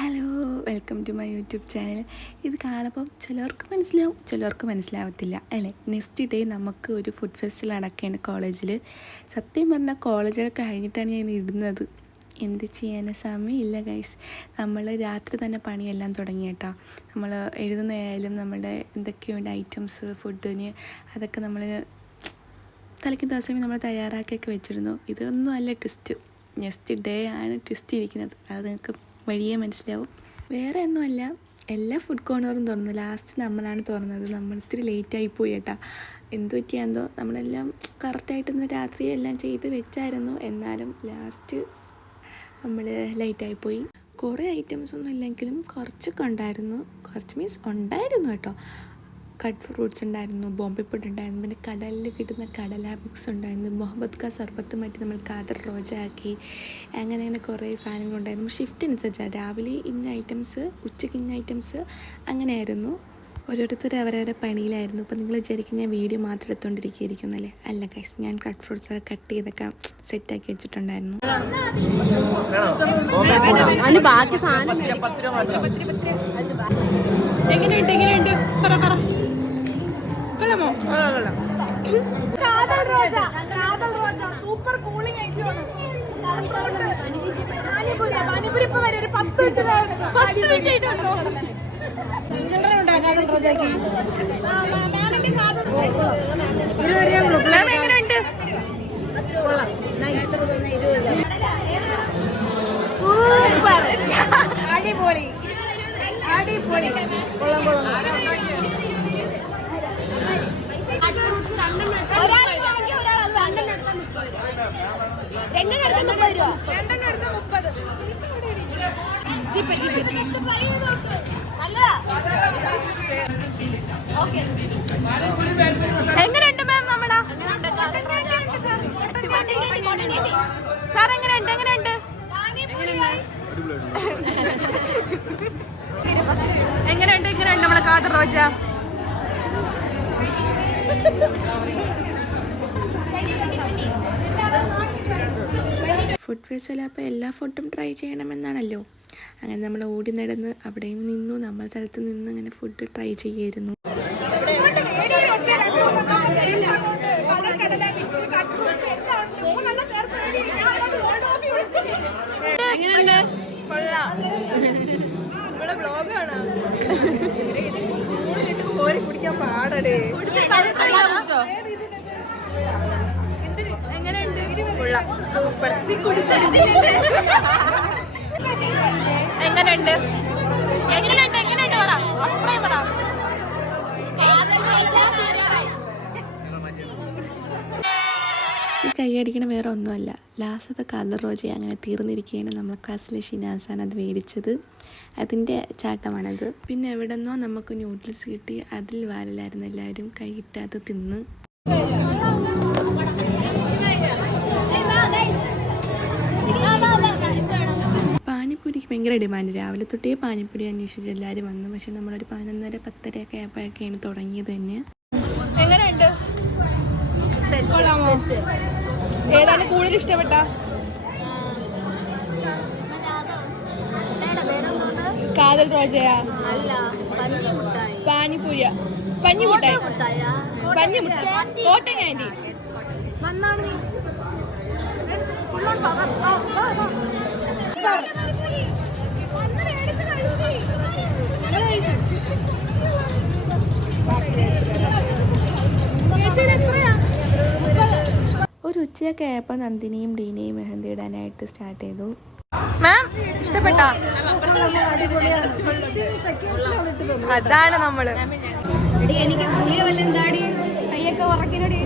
Hello, welcome to my YouTube channel. ഇത് കാണുമ്പം ചിലർക്ക് മനസ്സിലാവും, ചിലർക്ക് മനസ്സിലാവത്തില്ല അല്ലേ. നെക്സ്റ്റ് ഡേ നമുക്ക് ഒരു ഫുഡ് ഫെസ്റ്റിവൽ നടക്കുകയാണ് കോളേജിൽ. സത്യം പറഞ്ഞാൽ കോളേജൊക്കെ കഴിഞ്ഞിട്ടാണ് ഞാൻ ഇടുന്നത്. എന്ത് ചെയ്യാൻ സമയമില്ല ഗൈസ്. നമ്മൾ രാത്രി തന്നെ പണിയെല്ലാം തുടങ്ങി കേട്ടോ. നമ്മൾ എഴുതുന്നതായാലും നമ്മുടെ എന്തൊക്കെയുണ്ട് ഐറ്റംസ് ഫുഡിന്, അതൊക്കെ നമ്മൾ തലയ്ക്കുന്ന ദിവസം നമ്മൾ തയ്യാറാക്കിയൊക്കെ വെച്ചിരുന്നു. ഇതൊന്നും അല്ല ട്വിസ്റ്റ്. നെക്സ്റ്റ് ഡേ ആണ് ട്വിസ്റ്റ് ഇരിക്കുന്നത്. അത് നിങ്ങൾക്ക് വഴിയേ മനസ്സിലാവും. വേറെ ഒന്നുമല്ല, എല്ലാ ഫുഡ് കോർണറും തുറന്നു. ലാസ്റ്റ് നമ്മളാണ് തുറന്നത്. നമ്മൾ ഇത്തിരി ലേറ്റായിപ്പോയി കേട്ടോ. എന്തു പറ്റിയാന്തോ, നമ്മളെല്ലാം കറക്റ്റായിട്ടൊന്ന് രാത്രി എല്ലാം ചെയ്ത് വെച്ചായിരുന്നു. എന്നാലും ലാസ്റ്റ് നമ്മൾ ലേറ്റായിപ്പോയി. കുറേ ഐറ്റംസ് ഒന്നും ഇല്ലെങ്കിലും കുറച്ചൊക്കെ ഉണ്ടായിരുന്നു. കുറച്ച് മീൻസ് ഉണ്ടായിരുന്നു കേട്ടോ. കട്ട് ഫ്രൂട്ട്സ് ഉണ്ടായിരുന്നു, ബോംബെ പൊടി ഉണ്ടായിരുന്നു, പിന്നെ കടലിൽ കിട്ടുന്ന കടല മിക്സ് ഉണ്ടായിരുന്നു, മുഹമ്മദ് ഖാ സർബത്ത് മാറ്റി നമ്മൾ കാദർ റോജ ആക്കി, അങ്ങനെ കുറേ സാധനങ്ങളുണ്ടായിരുന്നു. ഷിഫ്റ്റ് അനുസരിച്ചാണ്, രാവിലെ ഇന്ന ഐറ്റംസ്, ഉച്ചയ്ക്ക് ഇന്ന ഐറ്റംസ്, അങ്ങനെയായിരുന്നു. ഓരോരുത്തർ അവരവരുടെ പണിയിലായിരുന്നു. അപ്പോൾ നിങ്ങൾ വിചാരിക്കും ഞാൻ വീഡിയോ മാത്രം എടുത്തുകൊണ്ടിരിക്കുകയായിരിക്കും എന്നല്ലേ. അല്ല ഗൈസ്, ഞാൻ കട്ട് ഫ്രൂട്ട്സ് കട്ട് ചെയ്തൊക്കെ സെറ്റാക്കി വെച്ചിട്ടുണ്ടായിരുന്നു. എങ്ങനെയുണ്ട് പറ സൂപ്പർ കൂളിംഗ് ആയിട്ടാണ്. പാനിപൂരി ഇപ്പൊ വരെ ഒരു 10 എങ്ങനെയുണ്ട്? സൂപ്പർ, അടിപൊളി അടിപൊളി. എങ്ങനെയുണ്ട് മാം? നമ്മളാ സാർ എങ്ങനെയുണ്ട്? എങ്ങനെയുണ്ട് നമ്മളെ കാദർ റോജ? ഫുഡ് ഫെസ്റ്റിവൽ അപ്പോൾ എല്ലാ ഫുഡും ട്രൈ ചെയ്യണമെന്നാണല്ലോ. അങ്ങനെ നമ്മൾ ഓടി നടന്ന് അവിടെയും നിന്നു, നമ്മൾ സ്ഥലത്ത് നിന്ന് അങ്ങനെ ഫുഡ് ട്രൈ ചെയ്യായിരുന്നു. കുടിക്കാൻ പാടേ. എങ്ങനെയുണ്ട് പറ. ഈ കൈയടിക്കണ വേറെ ഒന്നുമല്ല, ലാസ്റ്റത്തെ കാദർ റോജ അങ്ങനെ തീർന്നിരിക്കുകയാണ്. നമ്മളെ ക്ലാസ്സിലെ ഷിനാസാണ് അത് മേടിച്ചത്. അതിൻ്റെ ചാട്ടമാണത്. പിന്നെ എവിടെ നിന്നോ നമുക്ക് ന്യൂഡിൽസ് കിട്ടി. അതിൽ വാരലായിരുന്നു എല്ലാവരും. കൈയിട്ട് അത് തിന്ന്. പാനിപ്പൂരിക്ക് ഭയങ്കര ഡിമാൻഡ്. രാവിലെ തൊട്ടേ പാനിപ്പൂരി അന്വേഷിച്ച് എല്ലാവരും വന്നു. പക്ഷെ നമ്മളൊരു 11:30-10:30 ഒക്കെ ആയപ്പോഴൊക്കെയാണ് തുടങ്ങിയത് തന്നെ. എങ്ങനെയുണ്ട്? ഏതാണ് കൂടുതൽ ഇഷ്ടപ്പെട്ട? കാദർ റോജയാ? പാനിപ്പൂരിയാ? പഞ്ഞിമുട്ടായി? കോട്ടൻ കാൻഡി നന്നാണ്. ഒരു ഉച്ചയൊക്കെ ആയപ്പോൾ നന്ദിനിയും ഡീനയും മെഹന്തി ഇടാനായിട്ട് സ്റ്റാർട്ട് ചെയ്തു. മാം ഇഷ്ടപ്പെട്ടോ? അതാണ് നമ്മള്. എനിക്ക് കൈയൊക്കെ ഉറക്കിനോടി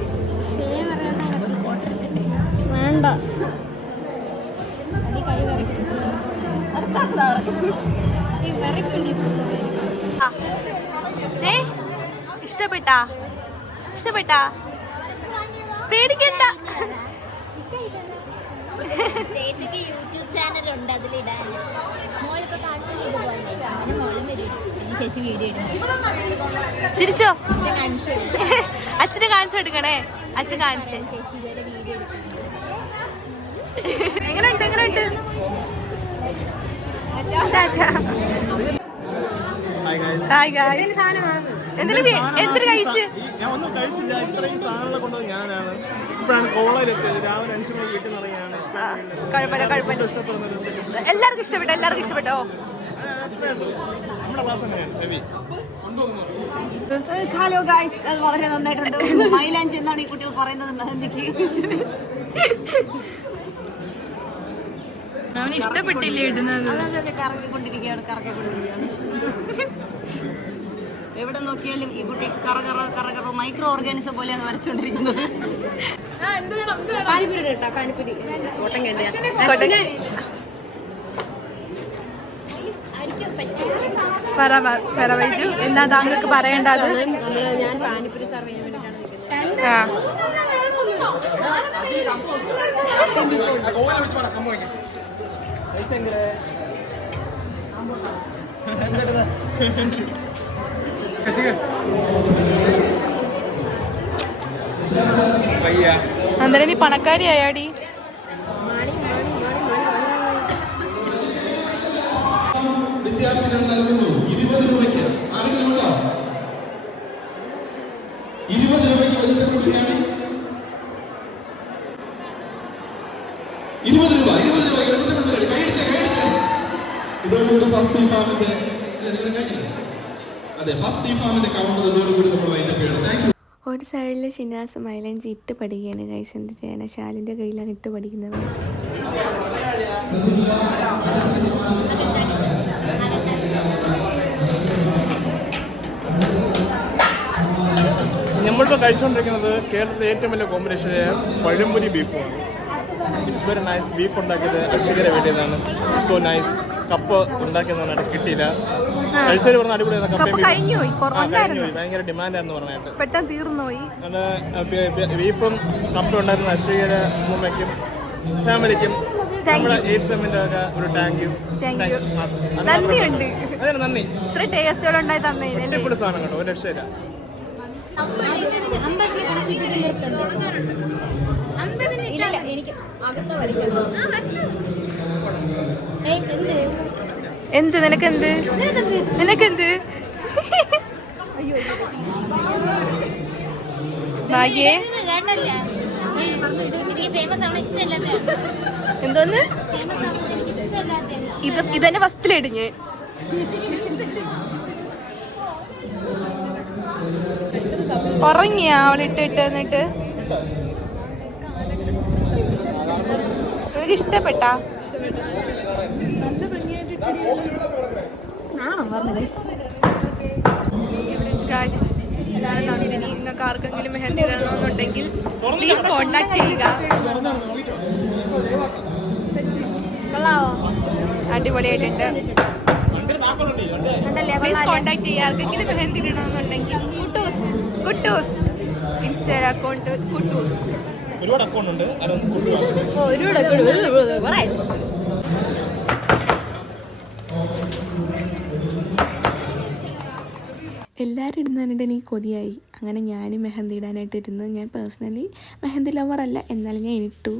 വേണ്ട. ഇഷ്ടപ്പെട്ടാ? പേടിക്കണ്ട. ചേച്ചിക്ക് യൂട്യൂബ് ചാനൽ ഉണ്ട്, അതിലിടാൻ മോളിപ്പോ മോളും വരും. ചേച്ചി വീഡിയോ ഇടും. ചിരിച്ചോ? അച്ഛന് കാണിച്ചു കൊടുക്കണേ. അച്ഛൻ കാണിച്ചേ. എങ്ങനെയുണ്ട്? എന്തിനു കഴിച്ച് ഞാൻ ഒന്നും കഴിച്ചില്ല. ഇത്രയും സാധനങ്ങളെ കൊണ്ടത് ഞാനാണ്. ഇപ്പോഴാണ് കോളേജിലെത്തിയത്. രാവിലെ 5 മണിക്ക് വീട്ടിൽ നിന്ന് ഇറങ്ങിയാണ്. എല്ലാവർക്കും ഇഷ്ടപ്പെട്ടോ നമ്മുടെ ക്ലാസ് എങ്ങനെയാണ് രവി? ഹലോ ഗായ്സ്, അത് വളരെ നന്നായിട്ടുണ്ട്. മൈലാഞ്ചി എന്നാണ് ഈ കുട്ടികൾ പറയുന്നത് മെഹന്തിക്ക്. അവന് ഇഷ്ടപ്പെട്ടില്ലേ ഇടുന്നത്? കറക്കിക്കൊണ്ടിരിക്കുകയാണ്. എവിടെ നോക്കിയാലും ഈ കുട്ടി കറ മൈക്രോ ഓർഗാനിസം പോലെയാണ് വരച്ചോണ്ടിരിക്കുന്നത്. എന്നാ താങ്കൾക്ക് പറയേണ്ടത്? ഞാൻ പാനിപ്പൂരി സർവ് ചെയ്യാൻ വേണ്ടിയിട്ടാണ് അന്നേരം നീ പണക്കാരിയായാടി? വിദ്യാർത്ഥികൾ നൽകുന്നു 20 രൂപയ്ക്ക്. ആരെങ്കിലും ഉണ്ടോ? 20 രൂപയ്ക്ക് വെജിറ്റബിൾ ബിരിയാണി. 20 രൂപയ്ക്ക് വെജിറ്റബിൾ ബിരിയാണി. കൈയടിച്ചേ. ഇതോടുകൂടി ഫസ്റ്റ് ടീം ഫാമിന്റെ ഫസ്റ്റ് ടീം ഫാമിന്റെ കൗണ്ടർ ഇതോടുകൂടി നമ്മൾ വൈൻഡപ്പ് ചെയ്യണം. Thank you. ഒരു സൈഡിൽ ഷിനാസ് മൈലഞ്ചി ഇട്ട് പഠിക്കുകയാണ് ഗൈസ്. എന്ത് ചെയ്യാനാ, ഷാലിൻ്റെ കയ്യിലാണ് ഇട്ട് പഠിക്കുന്നത്. നമ്മളിപ്പോൾ കഴിച്ചുകൊണ്ടിരിക്കുന്നത് കേരളത്തിലെ ഏറ്റവും വലിയ കോമ്പിനേഷനായ പഴംപൊരി ബീഫുമാണ്. It's very nice. ബീഫ് ഉണ്ടാക്കിയത് അശ്വികര വേണ്ടിയതാണ്. So nice. കപ്പ് ഉണ്ടാക്കിയെന്നാണ് കിട്ടിയില്ല. കഴിച്ചവർ പറഞ്ഞ അടിപൊളിയാണ്. കപ്പയും കഴിഞ്ഞു പോയി. ഭയങ്കര ഡിമാൻഡായിരുന്നു പറഞ്ഞായിട്ട്. പെട്ടെന്ന് തീർന്നുപോയി. ബീഫും കപ്പ ഉണ്ടായിരുന്ന അശ്വികര അമ്മയ്ക്കും ഫാമിലിക്കും നമ്മുടെ 8 സെമ്മിന്റെ ഒക്കെ ഒരു താങ്ക് യു. നന്ദിയുണ്ട്. അതിന് നന്ദി. ഇത്ര ടേസ്റ്റോടെ ഉണ്ടായി തന്നെ അടിപൊളി സാധനം കേട്ടോ. ഒരു രക്ഷയില്ല. എനിക്ക് അകത്ത വരയ്ക്കുന്നു. എന്ത് നിനക്കെന്ത്? ഭാഗ്യേ എന്തോന്ന്? ഇതെന്നെ ഫസ്റ്റിലിടിഞ്ഞ് ഉറങ്ങിയ അവളിട്ട് എന്നിട്ട് നിനക്ക് ഇഷ്ടപ്പെട്ടാ? നിങ്ങൾക്ക് ആർക്കെങ്കിലും മെഹന്തി ഇടണമെന്നുണ്ടെങ്കിൽ പ്ലീസ് കോണ്ടാക്ട് ചെയ്യുക. അടിപൊളിയായിട്ടുണ്ട്. പ്ലീസ് കോണ്ടാക്ട് ചെയ്യുക. ആർക്കെങ്കിലും മെഹന്തി ഇടണമെന്നുണ്ടെങ്കിൽ കുട്ടൂസ് ഇൻസ്റ്റാ അക്കൗണ്ട് കുട്ടൂസ്. ഒരുപാട് അക്കൗണ്ട് ഉണ്ട്. എല്ലാവരും ഇടുന്നതിനിടെ എനിക്ക് കൊതിയായി. അങ്ങനെ ഞാനും മെഹന്തി ഇടാനായിട്ട് ഇരുന്ന്. ഞാൻ പേഴ്സണലി മെഹന്തി ലവറല്ല, എന്നാലും ഞാൻ ഇട്ടു.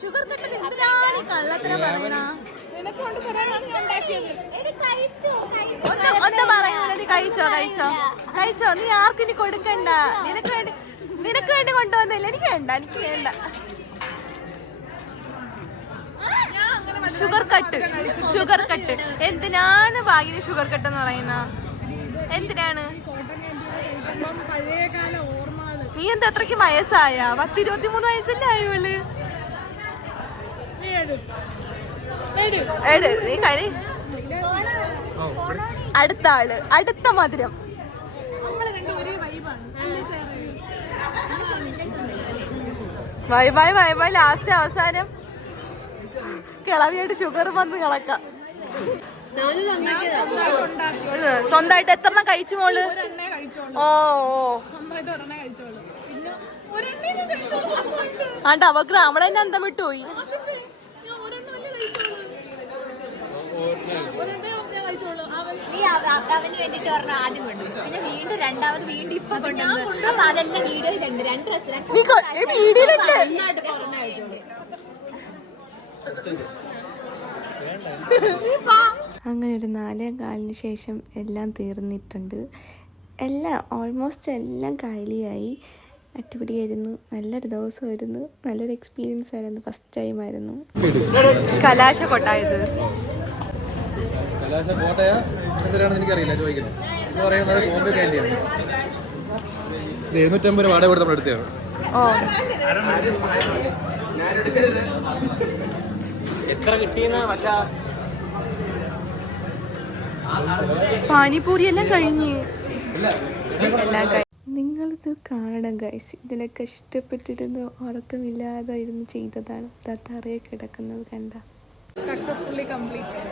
ഷുഗർ കട്ട് എന്തിനാണ് കള്ളത്തരം പറയണ? ഒന്ന് പറയണ. നീ കഴിച്ചോ. നീ ആർക്കും ഇനി കൊടുക്കണ്ട. നിനക്ക് വേണ്ടി കൊണ്ടുവന്നില്ല. എനിക്ക് വേണ്ട. ഷുഗർ കട്ട് എന്തിനാണ് ഭാഗ്യ ഷുഗർ കട്ട് എന്ന് പറയുന്ന? എന്തിനാണ്? നീ എന്താ അത്രയ്ക്ക് വയസ്സായ? 10-23 വയസ്സല്ലേ ആയുള്ളു. നീ കഴി. അടുത്ത ആള്, അടുത്ത മധുരം. വൈ ലാസ്റ്റ് അവസാനം കിളവിയായിട്ട് ഷുഗർ വന്ന് കിടക്കാം. സ്വന്തമായിട്ട് എത്രണ്ണം കഴിച്ചു മോള്? ഓ ആണ്ട് അവക്ക് അവളെന്നെ അന്തം വിട്ടുപോയി. അവന് വേണ്ടിട്ട് പറഞ്ഞ ആദ്യം കൊണ്ടു, പിന്നെ വീണ്ടും രണ്ടാമത് വീണ്ടും ഇപ്പൊ കൊണ്ടുവന്നു. അപ്പൊ അതെല്ലാം വീഡിയോയിലുണ്ട്. 2 പ്രാവശ്യം നന്നായിട്ട് കൊറോണ കഴിച്ചോളൂ. അങ്ങനെ ഒരു 4:15 ശേഷം എല്ലാം തീർന്നിട്ടുണ്ട്. എല്ലാം ഓൾമോസ്റ്റ് എല്ലാം കാലിയായി. അടിപൊളിയായിരുന്നു. നല്ലൊരു ദിവസമായിരുന്നു. നല്ലൊരു എക്സ്പീരിയൻസ് ആയിരുന്നു. ഫസ്റ്റ് ടൈം ആയിരുന്നു. കലാശ കൊട്ടായത് കോട്ടയ എന്തിനാണെന്ന് എനിക്കറിയില്ല ചോദിക്കുന്നത്. എന്ന് പറയുന്നത് ബോംബെ ക്യാൻറ്റീനാണ്. 750 രൂപ വാടക കൊടുത്ത് നമ്മൾ എടുത്തതാണ്. എത്ര കിട്ടിയെന്ന് മറ്റാ പാനിപൂരി എല്ലാം കഴിഞ്ഞ് നിങ്ങളിത് കാണണം ഗൈസ്. ഇതിലൊക്കെ ഇഷ്ടപ്പെട്ടിരുന്നു. ഉറക്കമില്ലാതായിരുന്നു ചെയ്തതാണ്. തറയെ കിടക്കുന്നത് കണ്ട successfully completed.